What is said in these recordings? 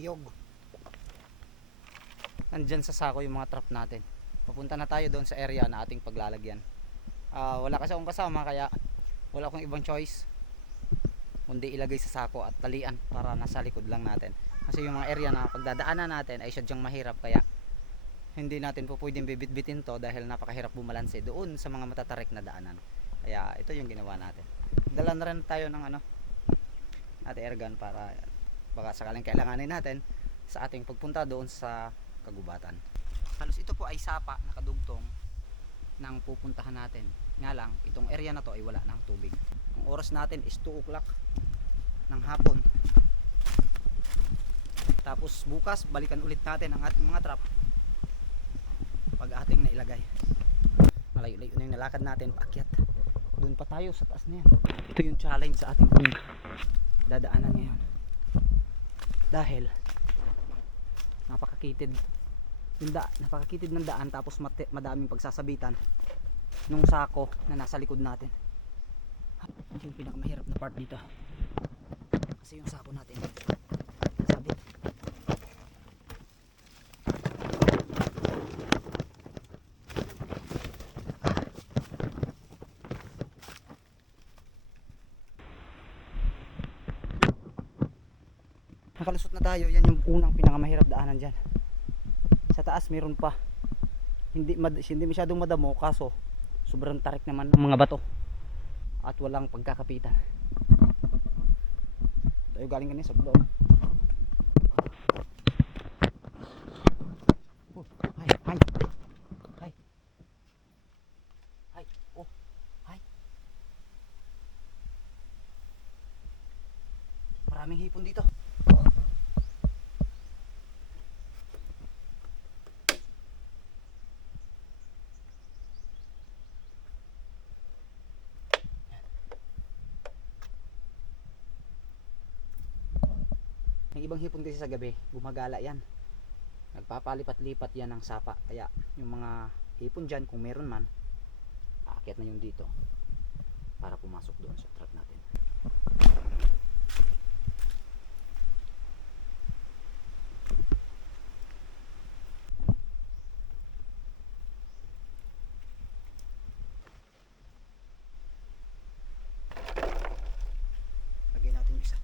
niyog. Nandyan sa sako yung mga trap natin. Papunta na tayo doon sa area na ating paglalagyan. Wala kasi akong kasama, kaya wala akong ibang choice kundi ilagay sa sako at talian para nasa likod lang natin. Kasi yung mga area na pagdadaanan natin ay sadyang mahirap, kaya hindi natin po pwedeng bibitbitin to dahil napakahirap bumalanse doon sa mga matatarik na daanan. Kaya ito yung ginawa natin. Dala na rin tayo ng ate airgun para baka sakaling kailanganin natin sa ating pagpunta doon sa kagubatan. Halos ito po ay sapa na kadugtong ng pupuntahan natin. Nga lang, itong area na to ay wala ng tubig. Ang oras natin is 2 o'clock ng hapon. Tapos bukas balikan ulit natin ang ating mga trap pag ating nailagay. Malayo-layo na yung nalakad natin paakyat. Doon pa tayo sa taas na yan. Ito yung challenge sa ating dadaanan ngayon. Dahil napakakitid napakakitid ng daan, tapos madaming pagsasabitan nung sako na nasa likod natin. Ito yung pinakamahirap na part dito. Kasi yung sako natin sabit. Nakalusot na tayo. Yan yung unang pinakamahirap daanan dyan. Sa taas meron pa. Hindi masyadong madamo, kaso sobrang tarik naman ng mga bato at walang pagkakapitan. Tayo galing kanina sa loob. Maraming hipon dito. Yung ibang hipon kasi sa gabi, gumagala yan. Nagpapalipat-lipat yan ng sapa. Kaya yung mga hipon dyan, kung meron man, aakyat na yung dito para pumasok doon sa trap natin. Lagyan natin yung isa.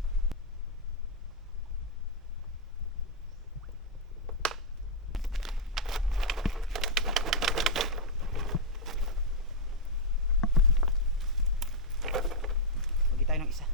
Tayo ng isa.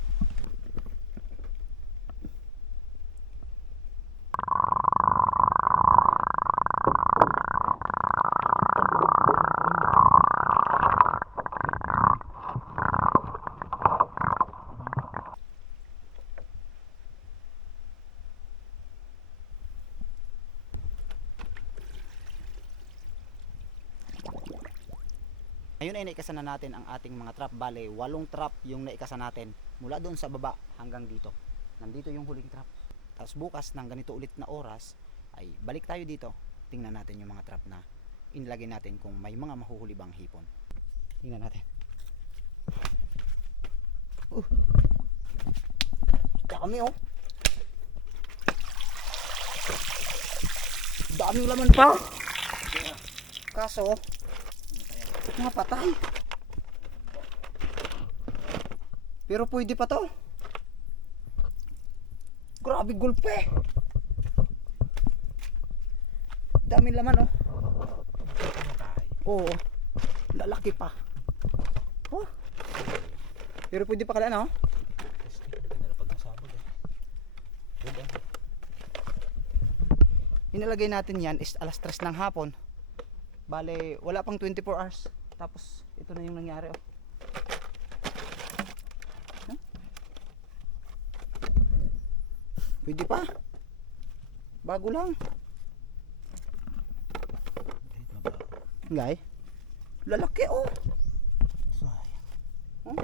Ngayon ay naikasa na natin ang ating mga trap. Bale, 8 trap yung naikasa natin mula doon sa baba hanggang dito. Nandito yung huling trap. Tapos bukas ng ganito ulit na oras ay balik tayo dito. Tingnan natin yung mga trap na inilagay natin kung may mga mahuhuli bang hipon. Tingnan natin. Dami oh. Daming laman pa. Kaso mga patay. Pero pwede pa to. Grabe gulpe. Daming laman oh. Oo. Lalaki pa. Oh. Pero pwede pa kala no? Inilagay natin yan is alas 3 ng hapon. Bale, wala pang 24 hours. Tapos, ito na yung nangyari oh. Huh? Pwede pa. Bago lang. Ngay. Lalaki oh. Huh?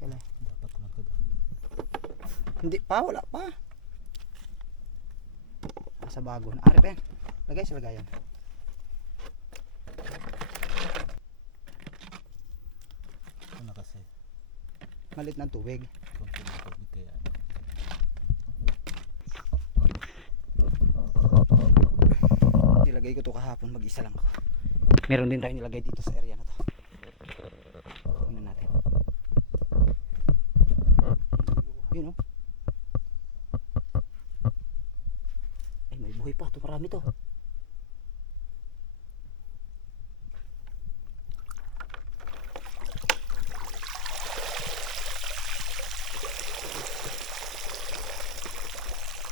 Kailan? Dapat magkaganda. Hindi pa, wala pa. Sa bago na. Ari pa yan. Lagay sa lagayan. Ano kasi? malit na tubig. Konti ng tubig kaya. Nilagay ko to kahapon, mag-isa lang ako. Meron din tayo nilagay dito sa area na to. Tingnan natin. Yun oh. Ay, may buhay pa. Ito marami to.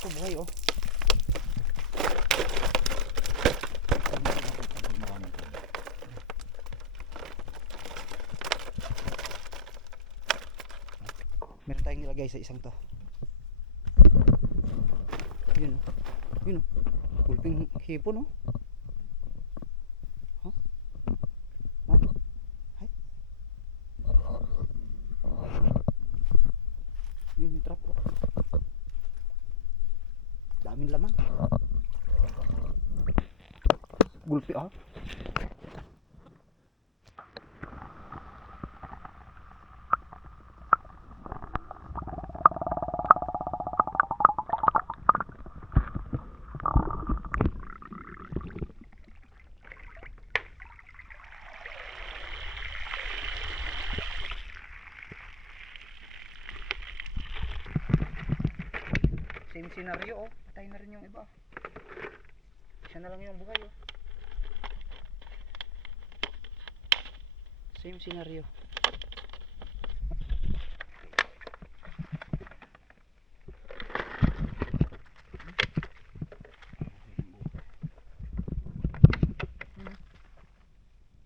Ito buhay oh. Meron tayong nilagay sa isang to. Yun oh. Yun oh. Gulping hipon oh. Huh? Huh? Hay. Yun yung trap oh. Daming laman. Gulpi ah. Same scenario oh. Patay na rin yung iba. Siya na lang yung buhay oh. Same scenario.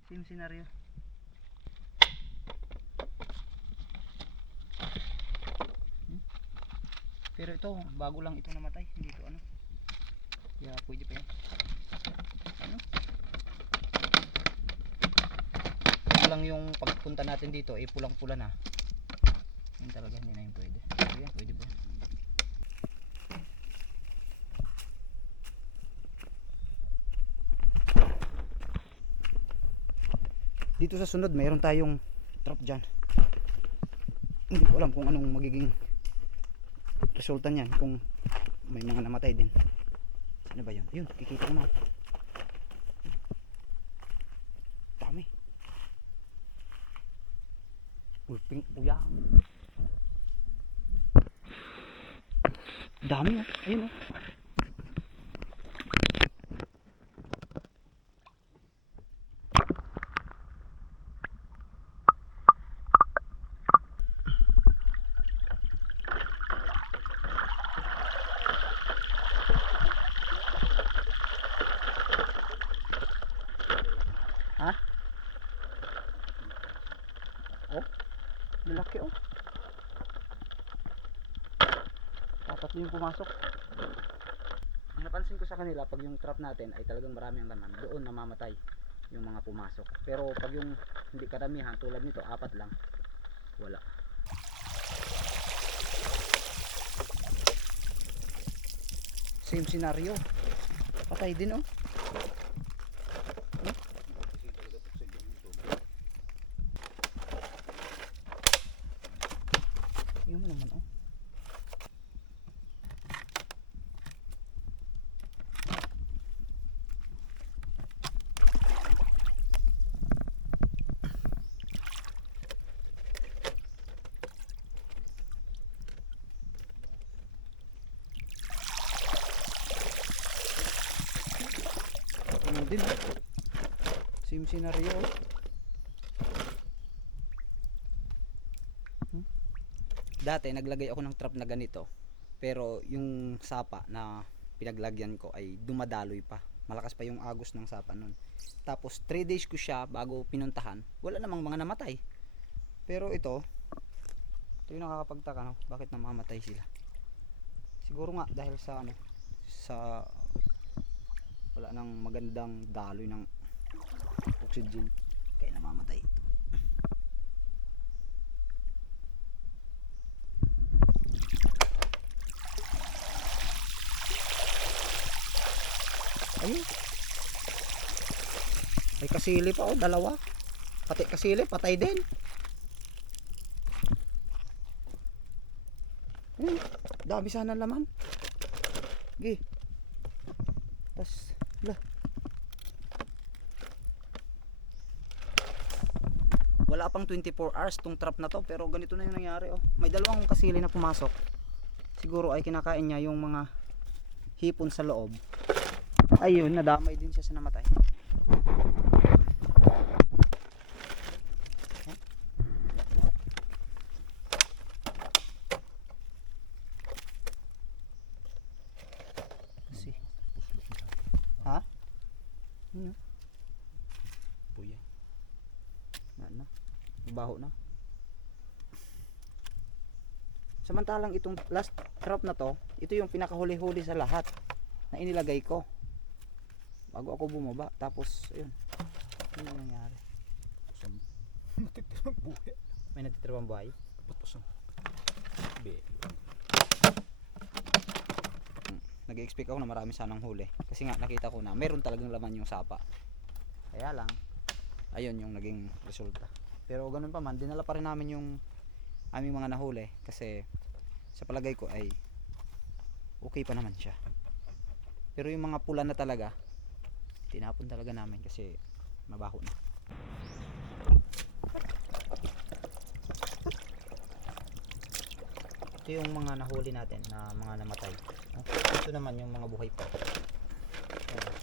Same scenario. Pero ito, bago lang ito namatay. Hindi ito ano. Kaya pwede pa yan. Ano? Ito lang yung pagpunta natin dito, eh pulang pula na. Yan talaga, hindi na yung pwede. So yan, pwede pa. Dito sa sunod, mayroon tayong trap dyan. Hindi ko alam kung anong magiging resulta niyan, kung may mga namatay din. Ano ba yun? Yun, kikita ko na. Dami. Ulping uyang. Dami oh. Ayun oh. Ha? Oh, malaki oh. Tatlo yung pumasok. Ang napansin ko sa kanila, pag yung trap natin ay talagang maraming laman, doon namamatay yung mga pumasok. Pero pag yung hindi karamihan, tulad nito, 4 lang, wala. Same scenario. Patay din oh. Yun mo naman oh. Ano din oh. Same scenario oh. Dati naglagay ako ng trap na ganito, pero yung sapa na pinaglagyan ko ay dumadaloy pa, malakas pa yung agos ng sapa nun. Tapos 3 days ko siya bago pinuntahan, wala namang mga namatay. Pero ito yung nakakapagtaka no, bakit namamatay sila. Siguro nga dahil sa ano, sa wala nang magandang daloy ng oxygen kaya namamatay. Ayun. May kasili pa oh, dalawa. Pati kasili, patay din. Dami sana laman. Gi. Tas, lah. Wala pang 24 hours tong trap na to, pero ganito na yung nangyari oh. May dalawang kasili na pumasok. Siguro ay kinakain niya yung mga hipon sa loob. Ayun, nadamay din siya sa namatay. Kasi ha? Ano? Puya. Na. Mabaho na. Samantalang itong last trap na to, ito yung pinakahuli-huli sa lahat na inilagay ko bago ako bumaba. Tapos ayun, ano yung nangyari? Natitirang buhay. May natitirang buhay? Patpasang. Nag-expect ako na marami sanang huli kasi nga nakita ko na meron talagang laman yung sapa. Kaya lang ayun yung naging resulta. Pero ganun pa man, dinala pa rin namin yung aming mga nahuli kasi sa palagay ko ay okay pa naman siya. Pero yung mga pula na talaga tinapon talaga namin kasi mabaho na. Ito yung mga nahuli natin na mga namatay. Ito naman yung mga buhay pa. Ayan.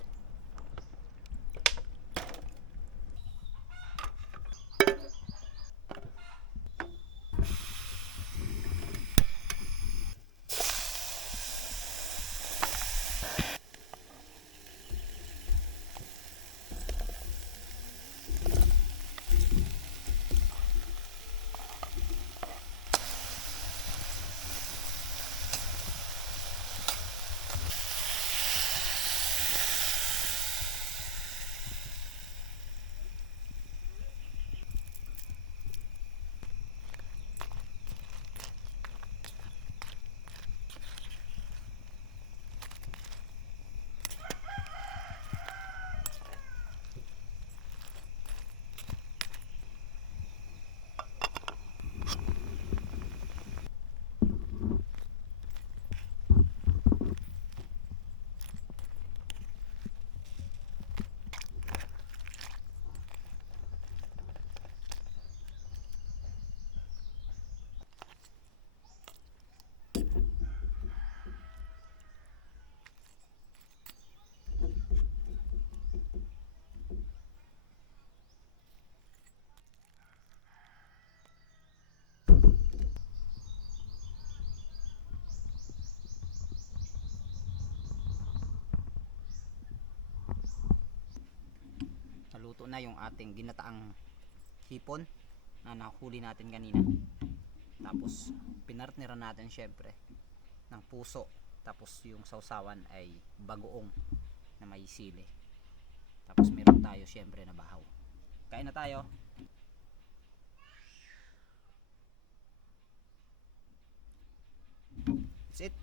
Naluto na yung ating ginataang hipon na nahuli natin kanina. Tapos pinartneran natin syempre ng puso. Tapos yung sausawan ay bagoong na may sili. Tapos meron tayo syempre na bahaw. Kain na tayo. That's it.